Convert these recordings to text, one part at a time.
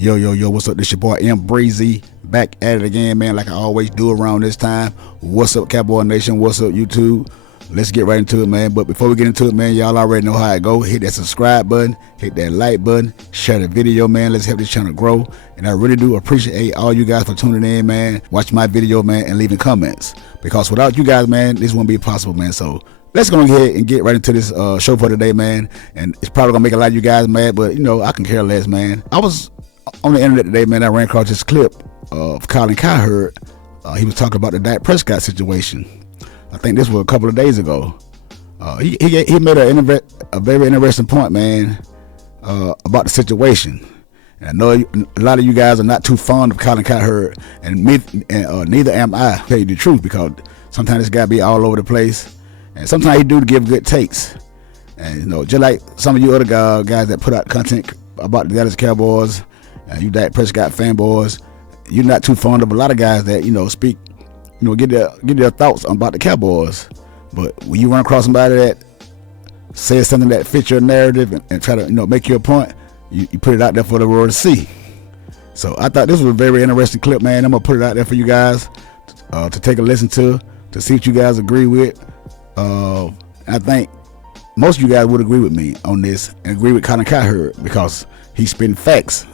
Yo, what's up? This your boy M Breezy, back at it again, man, like I always do around this time. What's up, Cowboy Nation? What's up, YouTube? Let's get right into it, man. But before we get into it, man, y'all already know how it go. Hit that subscribe button, hit that like button, share the video, man. Let's help this channel grow. And I really do appreciate all you guys for tuning in, man, watching my video, man, and leaving comments. Because without you guys, man, this wouldn't be possible, man. So let's go ahead and get right into this show for today, man. And it's probably gonna make a lot of you guys mad, but you know, I can care less, man. I was on the internet today, man. I ran across this clip of Cowherd. He was talking about the Dak Prescott situation. I think this was a couple of days ago. He made a very interesting point, man, about the situation. And I know a lot of you guys are not too fond of Cowherd, and neither am I, to tell you the truth, because sometimes this guy be all over the place, and sometimes he do give good takes. And you know, just like some of you other guys that put out content about the Dallas Cowboys, you Dak Prescott fanboys, you're not too fond of a lot of guys that, you know, speak, you know, get their thoughts about the Cowboys. But when you run across somebody that says something that fits your narrative and try to, you know, make your point, you put it out there for the world to see. So I thought this was a very interesting clip, man. I'm gonna put it out there for you guys to take a listen to see what you guys agree with. I think most of you guys would agree with me on this and agree with Cowherd because he's spitting facts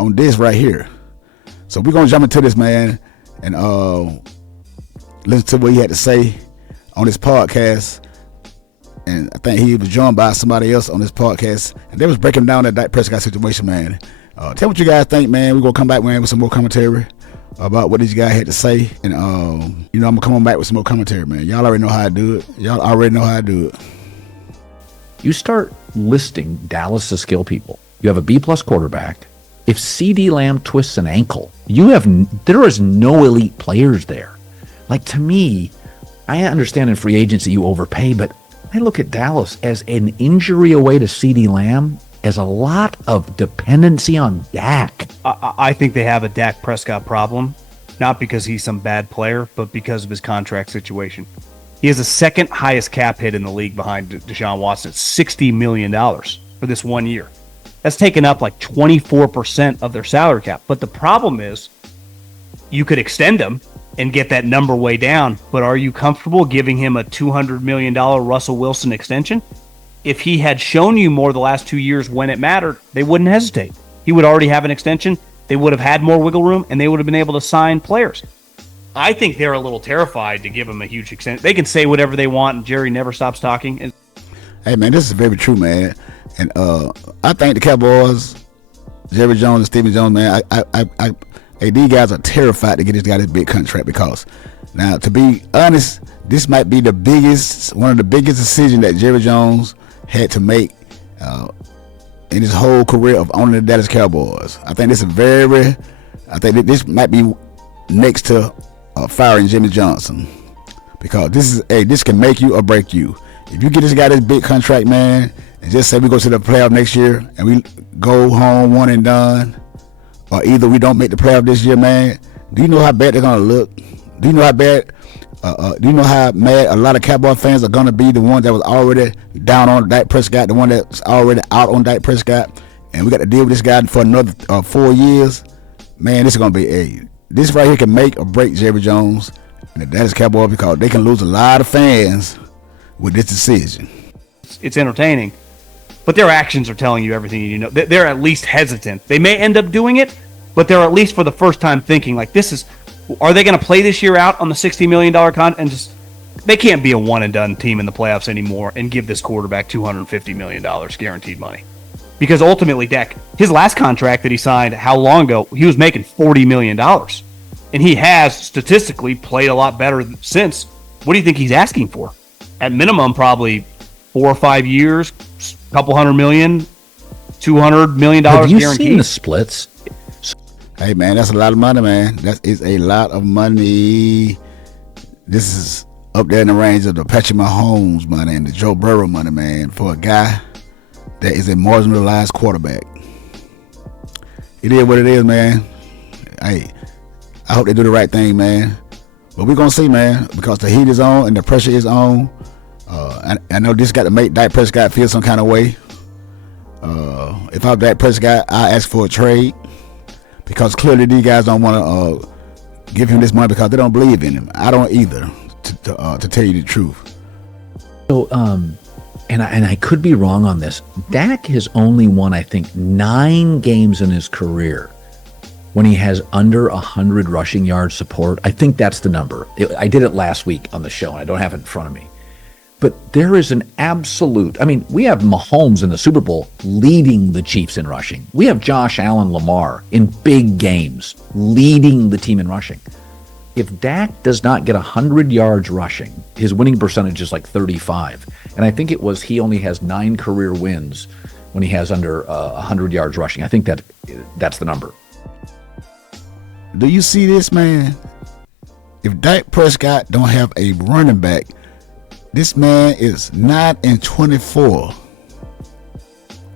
on this right here. So we're gonna jump into this, man, and listen to what he had to say on this podcast. And I think he was joined by somebody else on this podcast, and they was breaking down that Dak Prescott situation, man. Tell what you guys think, man. We're gonna come back, man, with some more commentary about what these guys had to say. And you know, I'm gonna come on back with some more commentary, man. Y'all already know how I do it. You start listing Dallas' skill people. You have a B-plus quarterback. If CD Lamb twists an ankle, there is no elite players there. Like, to me, I understand in free agency you overpay, but I look at Dallas as an injury away to CD Lamb as a lot of dependency on Dak. I think they have a Dak Prescott problem, not because he's some bad player, but because of his contract situation. He has the second highest cap hit in the league behind Deshaun Watson at $60 million for this 1 year. That's taken up like 24% of their salary cap. But the problem is you could extend him and get that number way down, but are you comfortable giving him a $200 million Russell Wilson extension? If he had shown you more the last 2 years when it mattered, they wouldn't hesitate. He would already have an extension. They would have had more wiggle room, and they would have been able to sign players. I think they're a little terrified to give him a huge extension. They can say whatever they want, and Jerry never stops talking. Hey, man, this is very true, man. And I think the Cowboys, Jerry Jones and Stephen Jones, man, hey, these guys are terrified to get this guy this big contract, because now, to be honest, this might be one of the biggest decisions that Jerry Jones had to make in his whole career of owning the Dallas Cowboys. I think this might be next to firing Jimmy Johnson, because this can make you or break you. If you get this guy this big contract, man, and just say we go to the playoff next year and we go home one and done, or either we don't make the playoff this year, man, do you know how bad they're gonna look? Do you know how mad a lot of Cowboy fans are gonna be? The one that was already down on Dak Prescott, the one that's already out on Dak Prescott, and we got to deal with this guy for another 4 years. Man, this is gonna be this right here can make or break Jerry Jones and the Dallas Cowboys, because they can lose a lot of fans with this decision. It's entertaining, but their actions are telling you everything you need to know. They're at least hesitant. They may end up doing it, but they're at least for the first time thinking, like, are they going to play this year out on the $60 million contract? And they can't be a one-and-done team in the playoffs anymore and give this quarterback $250 million guaranteed money. Because ultimately, Dak, his last contract that he signed how long ago, he was making $40 million. And he has statistically played a lot better since. What do you think he's asking for? At minimum, probably 4 or 5 years, a couple $100 million, $200 million guaranteed. Have you seen the splits? Hey, man, that's a lot of money, man. That is a lot of money. This is up there in the range of the Patrick Mahomes money and the Joe Burrow money, man, for a guy that is a marginalized quarterback. It is what it is, man. Hey, I hope they do the right thing, man. But we're going to see, man, because the heat is on and the pressure is on. I know this got to make Dak Prescott feel some kind of way. If I'm Dak Prescott, I ask for a trade. because clearly these guys don't want to give him this money because they don't believe in him. I don't either, to tell you the truth. So, and I could be wrong on this. Dak has only won, I think, 9 games in his career when he has under 100 rushing yard support. I think that's the number. I did it last week on the show, and I don't have it in front of me. But there is an absolute, I mean, we have Mahomes in the Super Bowl leading the Chiefs in rushing. We have Josh Allen Lamar in big games leading the team in rushing. If Dak does not get 100 yards rushing, his winning percentage is like 35. And I think it was he only has 9 career wins when he has under 100 yards rushing. I think that's the number. Do you see this, man? If Dak Prescott don't have a running back, this man is 9-24.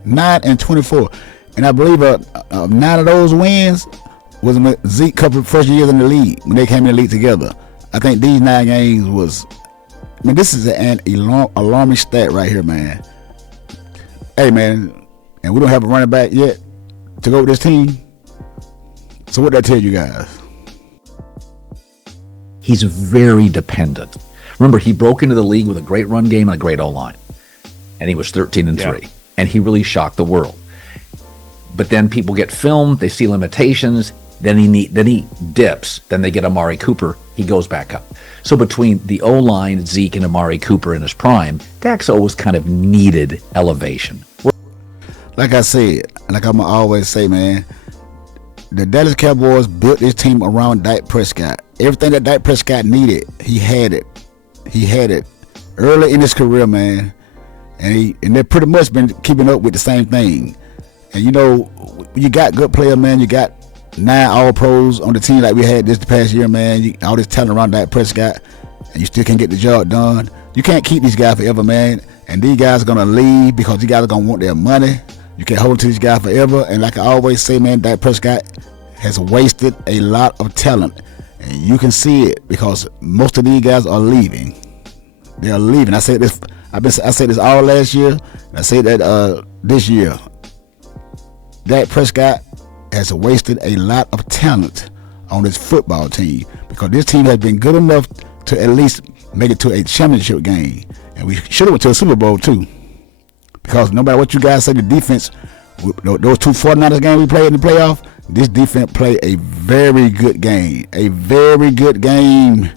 9-24. And I believe 9 of those wins was when Zeke covered first years in the league, when they came in the league together. I think these 9 games was, I mean, this is an alarming stat right here, man. Hey, man, and we don't have a running back yet to go with this team. So what that tell you guys? He's very dependent. Remember, he broke into the league with a great run game and a great O-line. And he was 13-3. Yeah. And he really shocked the world. But then people get filmed, they see limitations, then he dips, then they get Amari Cooper, he goes back up. So between the O-line, Zeke, and Amari Cooper in his prime, Dak's always kind of needed elevation. Like I said, like I'm always say, man, the Dallas Cowboys built this team around Dak Prescott. Everything that Dak Prescott needed, he had it. He had it early in his career, man. And they've pretty much been keeping up with the same thing. And you know, you got good players, man. You got 9 All-Pros on the team like we had this past year, man. All this talent around Dak Prescott, and you still can't get the job done. You can't keep these guys forever, man. And these guys are going to leave because these guys are going to want their money. You can't hold on to these guys forever. And like I always say, man, Dak Prescott has wasted a lot of talent. And you can see it because most of these guys are leaving. They are leaving. I said this. I said this all last year. And I said that this year. Dak Prescott has wasted a lot of talent on this football team because this team has been good enough to at least make it to a championship game, and we should have went to a Super Bowl too. Because no matter what you guys say, the defense, those 2 49ers games we played in the playoff, this defense played a very good game. A very good game.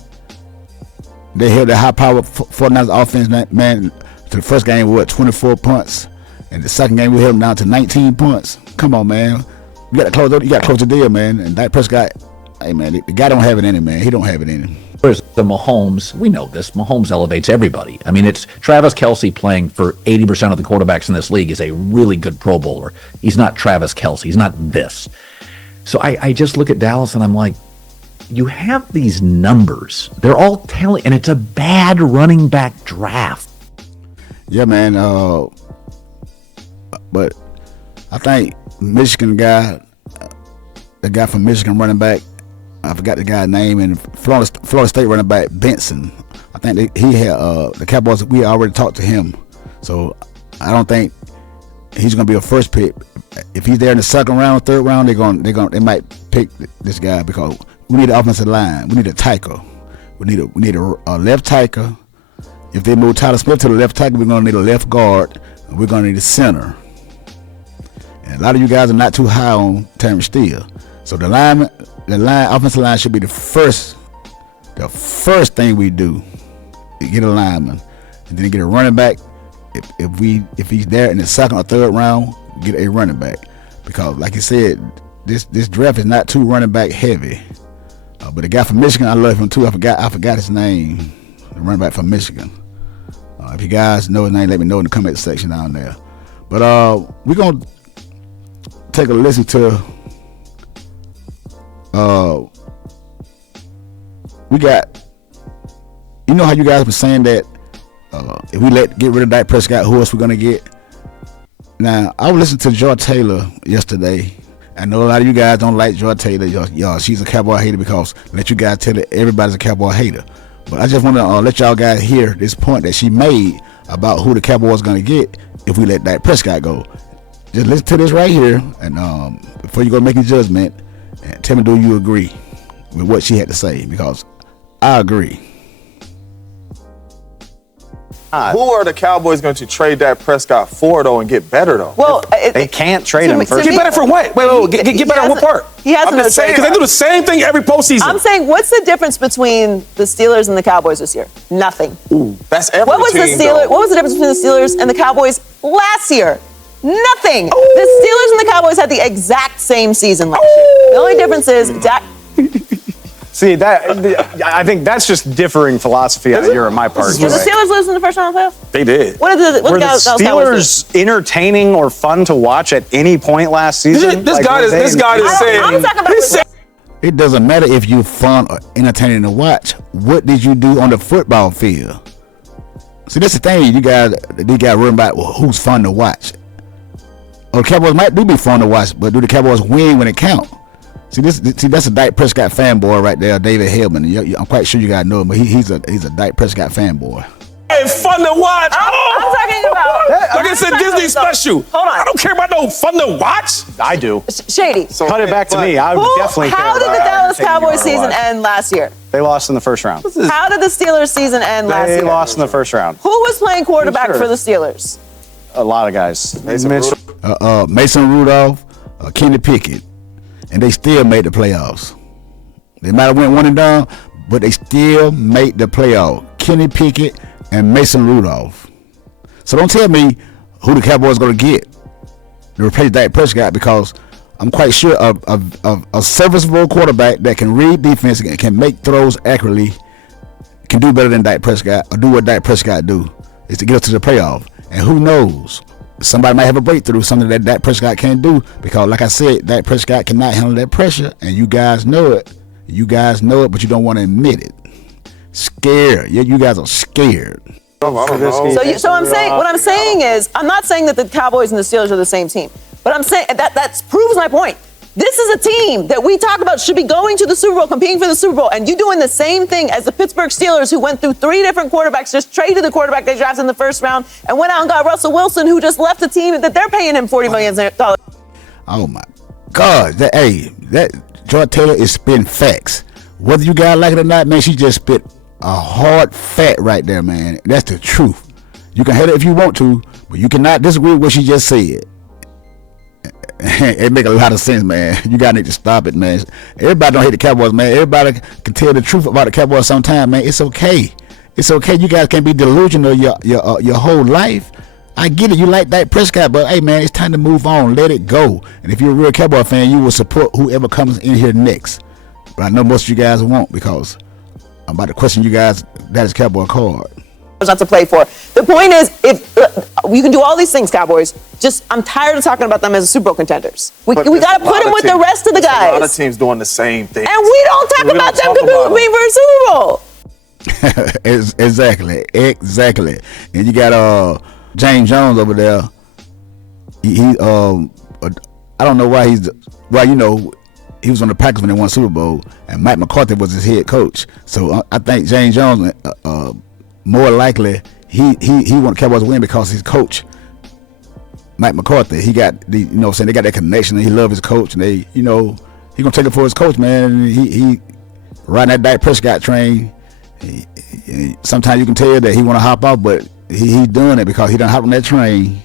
They held the high-powered 49ers offense, man, to the first game with 24 punts. And the second game we held them down to 19 punts. Come on, man. You got to close the deal, man. And Dak Prescott, hey, man, the guy don't have it in him, man. He don't have it in him. Whereas the Mahomes, we know this, Mahomes elevates everybody. I mean, it's Travis Kelce playing for 80% of the quarterbacks in this league is a really good Pro Bowler. He's not Travis Kelce. He's not this. So I just look at Dallas and I'm like, you have these numbers. They're all telling, and it's a bad running back draft. Yeah, man. But I think Michigan guy, the guy from Michigan running back, I forgot the guy's name, and Florida State running back Benson. I think he had the Cowboys. We already talked to him, so I don't think he's gonna be a first pick. If he's there in the second round, third round, they might pick this guy because we need an offensive line. We need a tackle. We need a left tackle. If they move Tyler Smith to the left tackle, we're gonna need a left guard. And we're gonna need a center. And a lot of you guys are not too high on Terrence Steele. So the offensive line should be the first thing we do. Get a lineman, and then get a running back. If he's there in the second or third round, get a running back. Because like you said, this draft is not too running back heavy. But the guy from Michigan, I love him too. I forgot his name. The running back from Michigan. If you guys know his name, let me know in the comment section down there. But we're gonna take a listen to. We got. You know how you guys been saying that if we get rid of Dak Prescott, who else we're gonna get? Now I was listening to Joy Taylor yesterday. I know a lot of you guys don't like Joy Taylor. Y'all, she's a Cowboy hater because let you guys tell it everybody's a Cowboy hater. But I just want to let y'all guys hear this point that she made about who the Cowboys gonna get if we let Dak Prescott go. Just listen to this right here, and before you go make a judgment, And tell me, do you agree with what she had to say? Because I agree. Who are the Cowboys going to trade Dak Prescott for, though, and get better, though? Well, they can't trade him first. Get better for what? Wait, get better on what part? He hasn't I'm just saying, because they do the same thing every postseason. I'm saying, what's the difference between the Steelers and the Cowboys this year? Nothing. Ooh, that's every What was team, What was the difference between the Steelers and the Cowboys last year? Nothing. The Steelers and the Cowboys had the exact same season last year. The only difference is Dak. See, I think that's just differing philosophy on your and my part. Did the Steelers lose in the first round of the playoffs? They did. What did Were the Cowboys do? Steelers entertaining or fun to watch at any point last season? This guy is saying. I'm talking about. It doesn't matter if you're fun or entertaining to watch. What did you do on the football field? See, that's the thing. You guys worrying about who's fun to watch. Oh, the Cowboys might be fun to watch, but do the Cowboys win when it counts? See, that's a Dak Prescott fanboy right there, David Hellman. I'm quite sure you guys know him, but he's a Dak Prescott fanboy. Hey, fun to watch. I'm talking about. Like it's a Disney special. Hold on. I don't care about no fun to watch. I do. Shady. Cut it back to me. I would definitely care How did about the Dallas entertaining Cowboys or season watch. end last year? They lost in the first round. How did the Steelers season end last year? They lost in the first round. Who was playing quarterback Sure. for the Steelers? A lot of guys. Mason Rudolph, Kenny Pickett, and they still made the playoffs. They might have went one and done, but they still made the playoff. Kenny Pickett and Mason Rudolph. So don't tell me who the Cowboys going to get to replace Dak Prescott, because I'm quite sure a serviceable quarterback that can read defense and can make throws accurately can do better than Dak Prescott, or do what Dak Prescott do, is to get us to the playoff. And who knows? Somebody might have a breakthrough, something that Dak Prescott can't do, because like I said, Dak Prescott cannot handle that pressure, and you guys know it. You guys know it, but you don't want to admit it. Scared. Yeah, you guys are scared. So I'm saying, what I'm saying is, I'm not saying that the Cowboys and the Steelers are the same team, but I'm saying that proves my point. This is a team that we talk about should be going to the Super Bowl, competing for the Super Bowl, and you doing the same thing as the Pittsburgh Steelers, who went through 3 different quarterbacks, just traded the quarterback they drafted in the first round, and went out and got Russell Wilson, who just left the team that they're paying him $40 million. Oh my God! That George Taylor is spitting facts. Whether you guys like it or not, man, she just spit a hard fact right there, man. That's the truth. You can hate it if you want to, but you cannot disagree with what she just said. It make a lot of sense, man. You gotta need to stop it, man. Everybody don't hate the Cowboys, man. Everybody can tell the truth about the Cowboys sometime, man. It's okay. It's okay. You guys can't be delusional your whole life. I get it. You like Dak Prescott, but hey, man, it's time to move on. Let it go. And if you're a real Cowboy fan, you will support whoever comes in here next. But I know most of you guys won't, because I'm about to question you guys. That is Cowboy card. Not to play for. The point is, if you can do all these things, Cowboys, I'm tired of talking about them as Super Bowl contenders. We got to put them with the rest of the guys. A lot of teams doing the same thing. And we don't talk about them competing for a Super Bowl. Exactly. And you got James Jones over there. He I don't know why he was on the Packers when they won Super Bowl, and Mike McCarthy was his head coach. So I think James Jones, more likely, he want the Cowboys to win because his coach, Mike McCarthy, he got they got that connection, and he love his coach, and he gonna take it for his coach, man. And he riding that Dak Prescott train. Sometimes you can tell that he want to hop off, but he doing it because he done hop on that train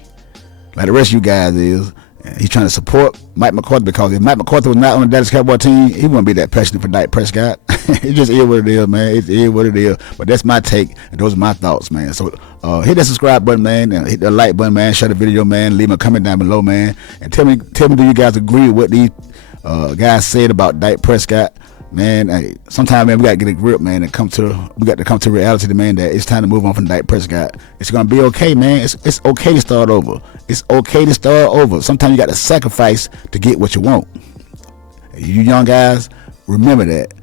like the rest of you guys is. He's trying to support Mike McCarthy, because if Mike McCarthy was not on the Dallas Cowboy team, he wouldn't be that passionate for Dak Prescott. It just is what it is, man. It is what it is. But that's my take, and those are my thoughts, man. So hit that subscribe button, man, and hit the like button, man. Share the video, man. Leave a comment down below, man. And tell me, do you guys agree with what these guys said about Dak Prescott? Man, hey, sometimes, man, we got to get a grip, man, and we got to come to reality, man, that it's time to move on from Dak Prescott. It's going to be okay, man. It's okay to start over. It's okay to start over. Sometimes you got to sacrifice to get what you want. You young guys, remember that.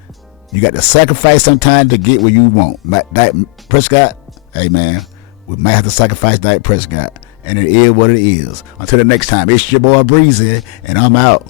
You got to sacrifice sometimes to get what you want. Dak Prescott, hey, man, we might have to sacrifice Dak Prescott. And it is what it is. Until the next time, it's your boy Breezy, and I'm out.